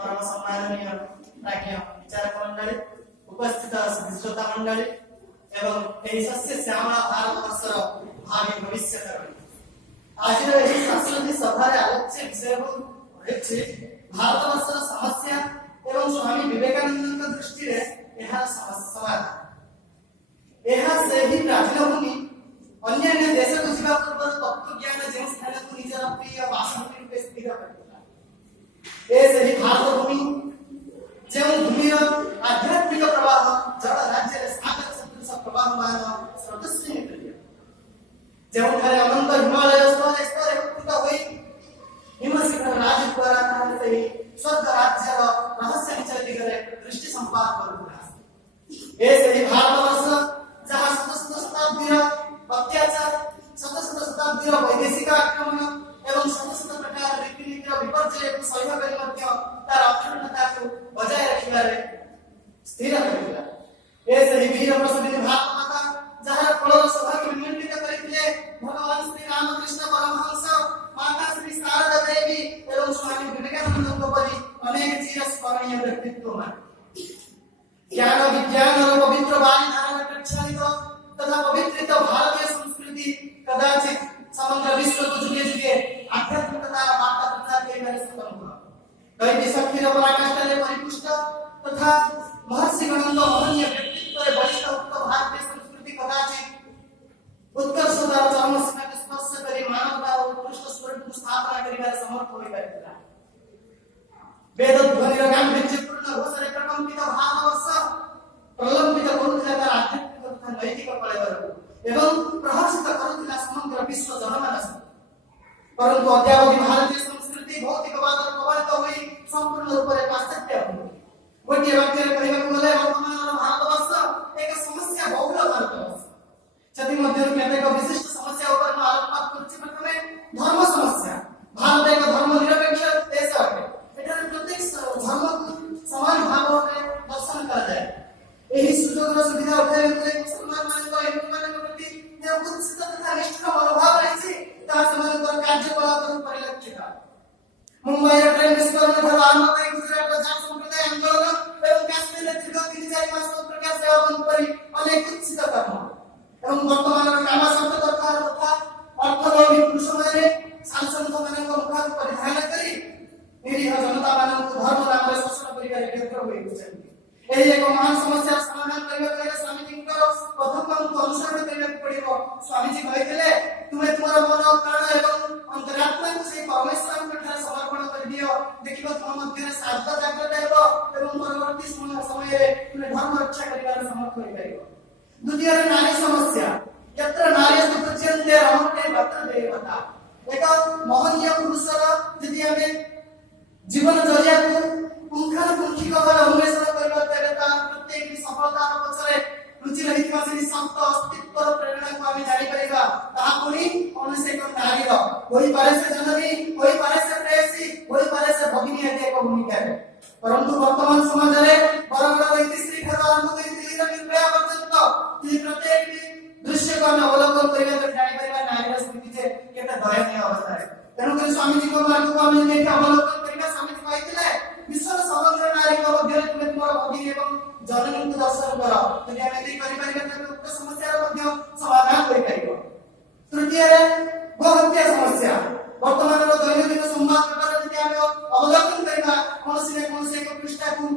परम सम्माननीय प्राज्ञ विचारक मंडली उपस्थित श्रोता मंडली एवं यही सस्य श्यामला भारत वर्षर भावी भविष्य आज सांस्कृतिक सभा आलोच्य विषय भारत वर्षर समस्या एवं स्वामी विवेकानंद दृष्टि समाधान यह से ही प्राचीन भूमि अन्य देश को जीवा पूर्व तत्व ज्ञान जो स्थान को निजर प्रिय बासंती रूपे स्थिर करता ए से ही भारत भूमि जो भूमिर आध्यात्मिक प्रवाह जल राज्य सागर सदृश प्रवाहमान स्रोतस्वी निकलिया जो अनंत हिमालय स्तर एकत्रित होई हिमशिखर राज द्वारा से स्वर्ग राज्य रहस्य निचय दिगरे दृष्टि संपाद करुला ए से ही भारतवर्ष जहाँ शत शताब्दीर अत्याचार शत शताब्दीर वैदेशिक आक्रमण एवं शत प्रकार रीतिनीतिर विपर्यय को सह्य करी मध्य तार अखंडता को बजाय रखिबारे स्थिर करिला ए से ही वीर प्रसन्नी भारत माता जहाँ फलर सभा को निमंत्रित करिथिले भगवान श्री रामकृष्ण परमहंस माता श्री शारदा देवी एवं स्वामी विवेकानंद परि अनेक चिर स्मरणीय व्यक्तित्व मान ज्ञान विज्ञान और पवित्र वाणी धारण प्रक्षालित तथा पवित्रित भारतीय संस्कृति कदाचित समग्र विश्व को जुगे जुगे आध्यात्मिकता वार्ता प्रचार के मेरे संबंध दैवी शक्तिर पराकाष्ठारे परिपुष्ट तथा महर्षि गणंद महनीय व्यक्तित्व बलिष्ठ उक्त भारतीय संस्कृति कदाचित उत्कर्षता चरम सीमा को स्पर्श करी मानवता और उत्कृष्ट स्वरूप को स्थापना करिबार समर्थ होई पारिला वेद ध्वनिर गांभीर्यपूर्ण घोषणे प्रकंपित भारतवर्ष प्रलंबित करुथिला तार आध्यात्मिक तथा नैतिक कलेवर एवं प्रहर्षित करुथिला समग्र विश्व जनमानस परंतु अद्यावधि भारतीय संस्कृति भौतिकवाद प्रभावित होई संपूर्ण रूप से पाश्चात्य गोटे वाक्य कहबाक गले वर्तमान भारतवर्ष एक समस्या बहुल भारतवर्ष जति मध्य केतेक विशिष्ट समस्या ऊपर आलोकपात करछि प्रथमे धर्म समस्या भारत एक धर्म निरपेक्ष देश अटे एठारे प्रत्येक धर्म को समान भाव में दर्शन करा जाए एही सुयोग सुविधा उठाइले मुसलमान मानक हिंदू मानक प्रति जे कुत्सित तथा निष्ठुर मनोभाव रहिछि ता समानतर कार्यकलाप परिलक्षित मुंबई ट्रेन विस्फोरण ठाରୁ आरंभ କରି गुजरात जाट संप्रदाय आंदोलन एवं काश्मीर दीर्घ 3-4 मास प्रकाश सेवा बंद परि अनेक कुत्सित कर्म एवं वर्तमान काम शब्द दरकार तथा अर्थलोभी पुरुषମାନେ सांसद ମାନଙ୍କ मुखार परिधान करी निरीह जनता ମାନଙ୍କୁ धर्म नामରେ शोषण କରିବାରେ ବ୍ୟଗ୍ର ହୋଇଛନ୍ତି ଏହି ଏକ महान समस्या समाधान କରିବା ପାଇଁ स्वामीजीଙ୍କର पद्धतिକୁ अनुसरण କରିବାକୁ ପଡ଼ିବ स्वामीजी କହିଥିଲେ ତୁମେ ତୁମର ମନ ପ୍ରାଣ ଏବଂ ଅନ୍ତରାତ୍ମାକୁ ସେହି ପରମେଶ୍ୱରଙ୍କ ଠାରେ ସମର୍ପଣ କରିଦିଅ ଦେଖିବ ତୁମ ମଧ୍ୟରେ ଶାନ୍ତ ଜାଗ୍ରତ ହେବ ଏବଂ ପରବର୍ତ୍ତୀ ସମୟରେ ତୁମେ ଧର୍ମ ରକ୍ଷା କରିବାର ସମର୍ଥ ହୋଇପାରିବ द्वितीय नारी समस्या यत्र नार्यस्तु प्रत्यन्ते रमते वत्र देवता एक महनीय पुरुषर यदि हमें जीवन जरिया को पुंखानुपुंखिक भाव अन्वेषण करबा तेरे ता प्रत्येक सफलता पछरे रुचि रहितवा से संत अस्तित्व प्रेरणा को हमें जानि परिबा ताहा पुनी कौन से को नारी रो होई पारे से जननी होई पारे से प्रेयसी होई पारे से भगिनी आदि एक भूमिका है परंतु वर्तमान समाज रे परंपरा इतिश्री घर आरंभ करी दिल्ली निर्भया पर्यंत कि प्रत्येक दृश्य को हम अवलोकन करिबा तो जानि परिबा नारी स्थिति जे केते दयनीय अवस्था है तेनु कर स्वामी जी को मार्ग को हम देख अवलोकन करिबा स्वामी जी कहितले विश्व समग्र नारी को मध्य तुम तुमर भगिनी एवं जननी को दर्शन कर यदि हम एति करि परिबा तो उक्त समस्या मध्य समाधान करि परिबो तृतीय गोहत्या समस्या वर्तमान दैनिक संवाद पेपर यदि हम अवलोकन करिबा कोनसी एक पृष्ठ को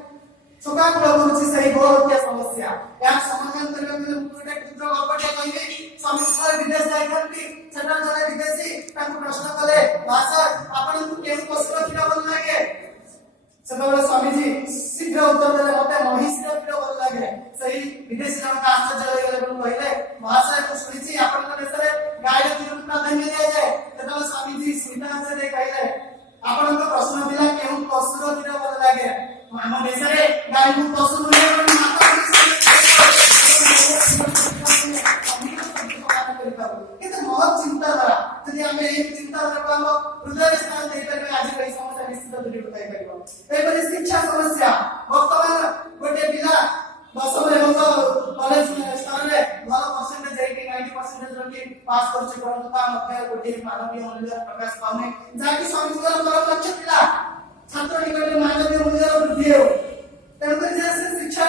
सुकाकुल होछि सही गोहत्या समस्या या समाधान करबा के गोटे क्षुद्र गल्पटे कहिबे स्वामी सर विदेश जाइथंती सेटा जने विदेशी ताको प्रश्न कले भाषा आपन को केउ पशु रखिबा भल लागे सेबले स्वामी जी शीघ्र उत्तर देले मते महिष रखिबा भल लागे सही विदेशी जन का आश्चर्य होइले बोल कहिले भाषा को सुनिछि आपन को देश रे गाय को प्राधान्य दिया जाए तथा स्वामी जी सुविधा से दे कहिले आपन को प्रश्न दिला केउ पशु रखिबा भल लागे हम देश रे गाय को पशु बोले माता किंतु बहुत चिंताधारा यदि हमें एक चिंताधारा को हम हृदय स्थान दे करबे आज कई समस्या निश्चित दूर होई परिबो एपरि शिक्षा समस्या वर्तमान गोटे पिला 10 रे मत कॉलेज स्तर रे भल परसेंटेज जेकी 90% रखी पास करछ परंतु ता मध्ये गोटे मानवीय मूल्य प्रकाश पाउने जाकी स्वामी जी परम लक्ष्य पिला छात्र निकट मानवीय मूल्य वृद्धि हो तेणुकर जैसे शिक्षा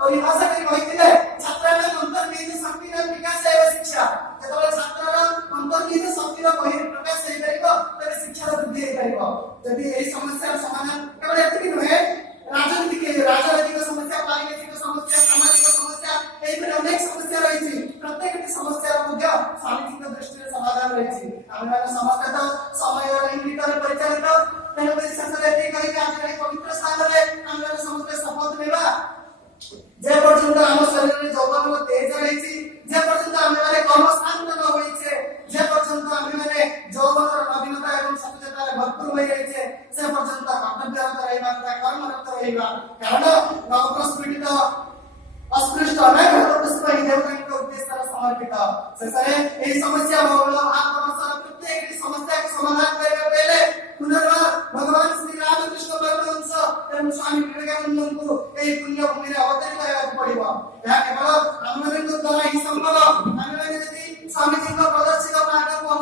परिभाषा के कहते छात्र अंतर्निहित शक्ति विकास है शिक्षा जेतबे छात्र अंतर्निहित शक्ति प्रकाश हो परिबो तबे शिक्षा वृद्धि हो परिबो यदि एही समस्या समाधान केवल एतिक नुहे राजनीतिक समस्या पारिवारिक समस्या सामाजिक समस्या एही अनेक समस्या रही प्रत्येक समस्या मध्य सामाजिक दृष्टि से समाधान रही आमे समस्त तो समयर भीतर परिचालित तेणुकर संसार एतिक कहि कि आज पवित्र स्थान रे आमे समस्त शपथ लेबा जे पर्यंत आम शरीर में जौवन तेज रही जे पर्यंत आमे माने कर्म शांत न होई छे जे पर्यंत आमे माने जौवन नवीनता एवं सचेतनता भरपूर होई रही छे से पर्यंत कर्तव्यरत रहिबा कर्मरत रहिबा कारण नवप्रस्फुटित अस्पृष्ट अनेक पुष्प ही देवतांक उद्देश्य समर्पित शेषे एही समस्या बहुल आत्मवर्षर प्रत्येक समस्या के समाधान करबा पहले पुनर्बार भगवान श्री रामकृष्ण परमहंस एवं स्वामी विवेकानंद को एही पुण्य भूमि रे अवतरित करबा पड़िबो या केवल हमनक द्वारा ही संभव हमने यदि स्वामी जी को प्रदर्शित मार्ग को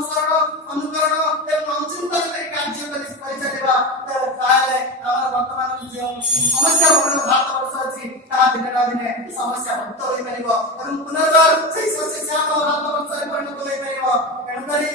अनुकरण एवं अनुचिंतन कर कार्य करि परिचलेबा ताले हमर वर्तमान जो समस्या बहुल भारतवर्ष अछि ता दिने समस्या मुक्त होई परिबो एवं पुनर्बार से समस्या भारतवर्ष रे परिणत होई परिबो एणुकरी